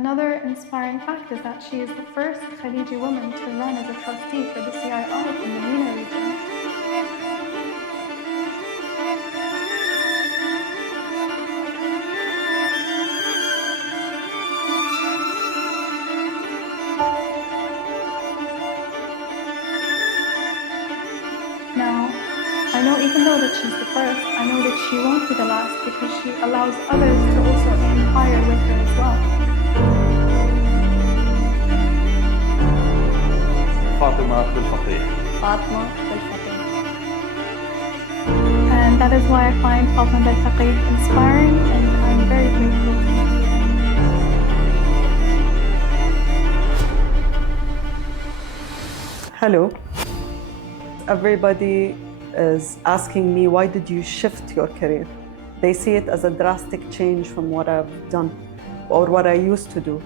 Another inspiring fact is that she is the first Khaliji woman to run as a trustee for the CII in the MENA region. Now, I know even though that she's the first, I know that she won't be the last because she allows others to also aim higher with her as well. Fatima Balfaqeeh. Fatima Balfaqeeh. And that is why I find Fatima Balfaqeeh inspiring, and I'm very grateful to her. Hello. Everybody is asking me, why did you shift your career? They see it as a drastic change from what I've done or what I used to do.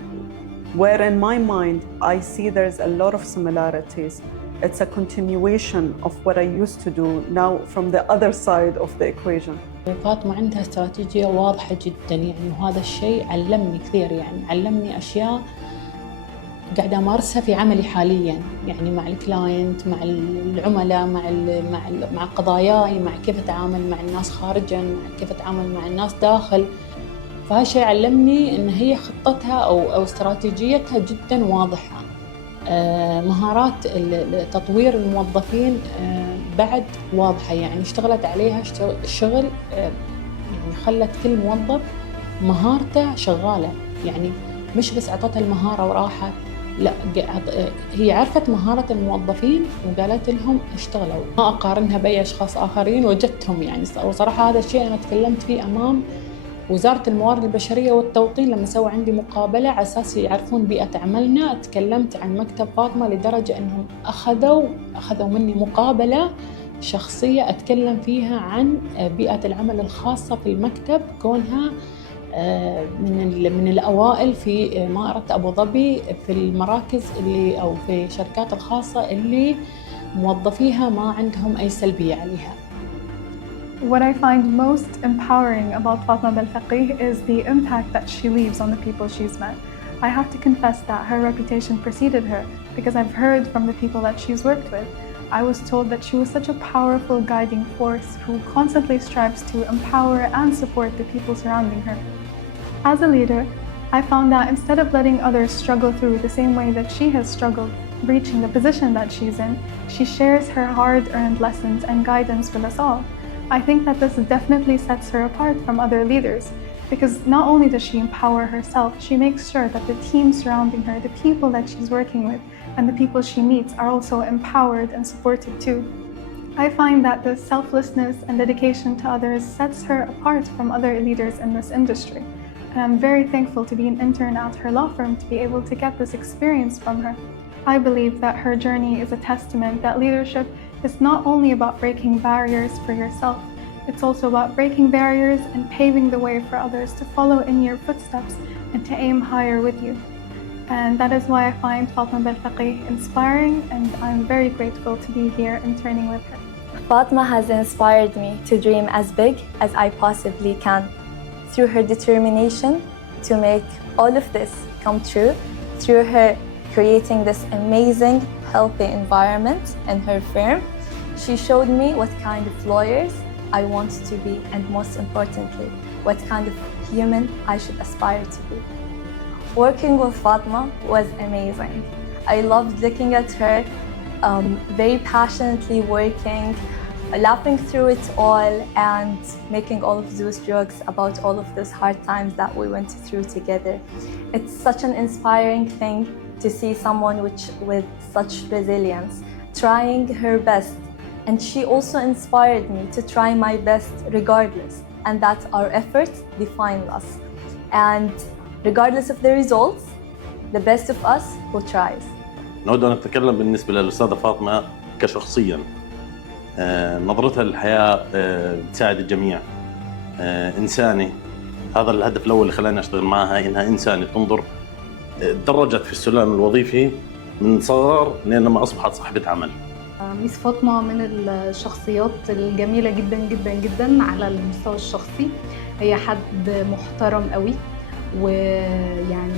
Where in my mind, I see there's a lot of similarities. It's a continuation of what I used to do now from the other side of the equation. فاطمة عندها استراتيجية واضحة جدا يعني، وهذا الشيء علمني كثير يعني، علمني أشياء قاعدة أمارسها في عملي حالياً، يعني مع الكلاينت، مع العملاء، مع قضاياي، مع كيف أتعامل مع الناس خارجاً، مع كيف أتعامل مع الناس داخل. فهالشيء علمني إن هي خطتها أو استراتيجيتها جداً واضحة. مهارات تطوير الموظفين بعد واضحة، يعني اشتغلت عليها الشغل، يعني خلت كل موظف مهارته شغالة، يعني مش بس أعطتها المهارة وراحت، لا هي عرفت مهارة الموظفين وقالت لهم اشتغلوا. ما أقارنها بأي أشخاص آخرين وجدتهم يعني، وصراحة هذا الشيء أنا تكلمت فيه أمام وزارة الموارد البشرية والتوطين لما سووا عندي مقابلة على أساس يعرفون بيئة عملنا. تكلمت عن مكتب فاطمة لدرجة أنهم أخذوا مني مقابلة شخصية أتكلم فيها عن بيئة العمل الخاصة في المكتب، كونها من الأوائل في إمارة أبو ظبي في المراكز اللي أو في الشركات الخاصة اللي موظفيها ما عندهم أي سلبية عليها. What I find most empowering about Fatima Balfaqeeh is the impact that she leaves on the people she's met. I have to confess that her reputation preceded her because I've heard from the people that she's worked with. I was told that she was such a powerful guiding force who constantly strives to empower and support the people surrounding her. As a leader, I found that instead of letting others struggle through the same way that she has struggled reaching the position that she's in, she shares her hard-earned lessons and guidance with us all. I think that this definitely sets her apart from other leaders because not only does she empower herself, she makes sure that the team surrounding her, the people that she's working with, and the people she meets are also empowered and supported too. I find that the selflessness and dedication to others sets her apart from other leaders in this industry. And I'm very thankful to be an intern at her law firm to be able to get this experience from her. I believe that her journey is a testament that leadership is not only about breaking barriers for yourself, it's also about breaking barriers and paving the way for others to follow in your footsteps and to aim higher with you. And that is why I find Fatima Balfaqeeh inspiring, and I'm very grateful to be here interning with her. Fatima has inspired me to dream as big as I possibly can through her determination to make all of this come true, through her creating this amazing, healthy environment in her firm. She showed me what kind of lawyers I want to be, and most importantly, what kind of human I should aspire to be. Working with Fatima was amazing. I loved looking at her, very passionately working, laughing through it all, and making all of those jokes about all of those hard times that we went through together. It's such an inspiring thing to see someone with such resilience, trying her best. And she also inspired me to try my best regardless, and that our efforts define us. And regardless of the results, the best of us who tries. نود أن نتكلم بالنسبة للأستاذة فاطمة كشخصياً. نظرتها للحياة بتساعد الجميع. إنساني، هذا الهدف الأول اللي خلاني أشتغل معها، إنها إنساني تنظر. تدرجت في السلم الوظيفي من صغر لما أصبحت صاحبة عمل. ميس فاطمة من الشخصيات الجميلة جدا جدا جدا على المستوى الشخصي. هي حد محترم قوي، ويعني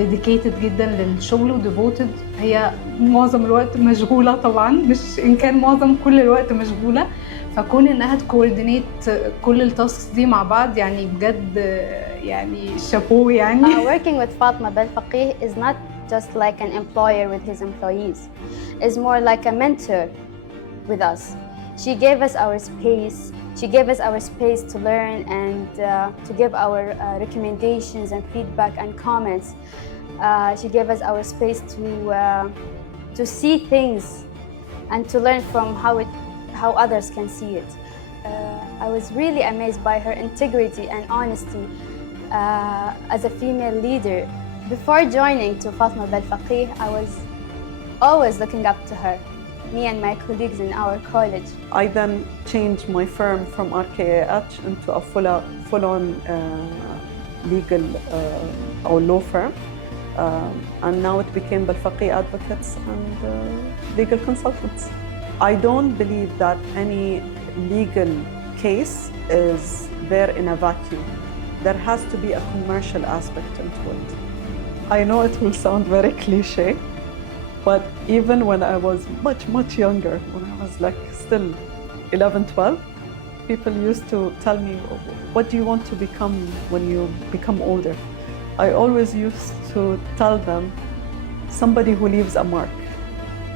dedicated جدا للشغل و devoted. هي معظم الوقت مشغولة طبعا، مش إن كان معظم كل الوقت مشغولة، فكون إنها تكوردينيت كل التاسكس دي مع بعض يعني بجد يعني شابوه يعني. Working with Fatima Balfaqeeh is not just like an employer with his employees. It's more like a mentor with us. She gave us our space. She gave us our space to learn and to give our recommendations and feedback and comments. She gave us our space to see things and to learn from how others can see it. I was really amazed by her integrity and honesty as a female leader. Before joining to Fatima Balfaqeeh, I was always looking up to her, me and my colleagues in our college. I then changed my firm from RKAH into a full-on legal or law firm. And now it became Balfaqeeh Advocates and Legal Consultants. I don't believe that any legal case is there in a vacuum. There has to be a commercial aspect into it. I know it will sound very cliche, but even when I was much younger, when I was like still 11, 12, people used to tell me, what do you want to become when you become older? I always used to tell them, somebody who leaves a mark.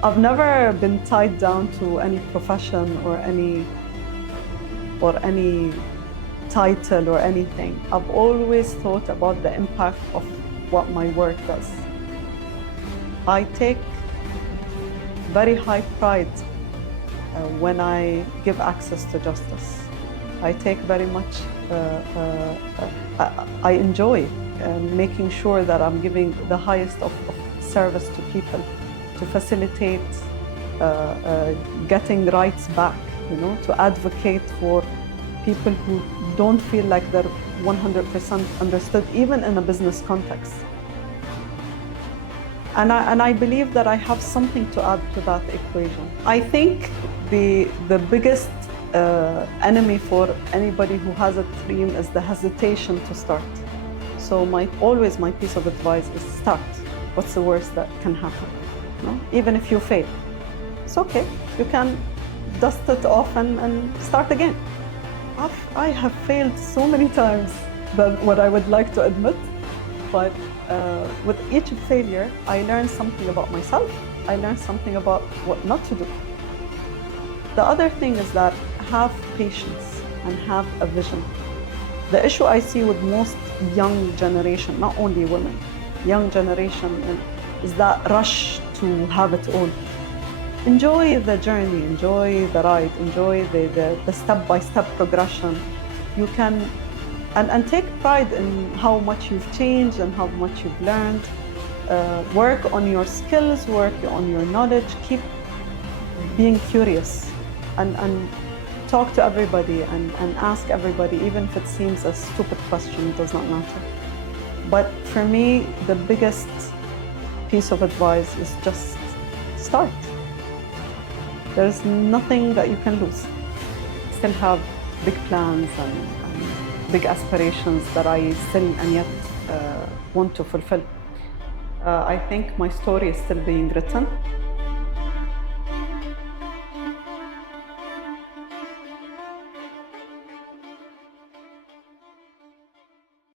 I've never been tied down to any profession or any title or anything. I've always thought about the impact of what my work does. I take very high pride when I give access to justice. I take very much, I enjoy making sure that I'm giving the highest of service to people to facilitate getting rights back, you know, to advocate for people who don't feel like they're 100% understood, even in a business context. And I believe that I have something to add to that equation. I think the biggest enemy for anybody who has a dream is the hesitation to start. So always my piece of advice is start. What's the worst that can happen? No? Even if you fail, it's okay. You can dust it off and start again. I have failed so many times than what I would like to admit, but with each failure, I learned something about myself. I learned something about what not to do. The other thing is that have patience and have a vision. The issue I see with most young generation, not only women, young generation, is that rush to have it all. Enjoy the journey, enjoy the ride, enjoy the step-by-step progression. You can, and take pride in how much you've changed and how much you've learned. Work on your skills, work on your knowledge, keep being curious and talk to everybody and ask everybody, even if it seems a stupid question, it does not matter. But for me, the biggest piece of advice is just start. There's nothing that you can lose. Still have big plans and big aspirations that I still and yet want to fulfill. I think my story is still being written.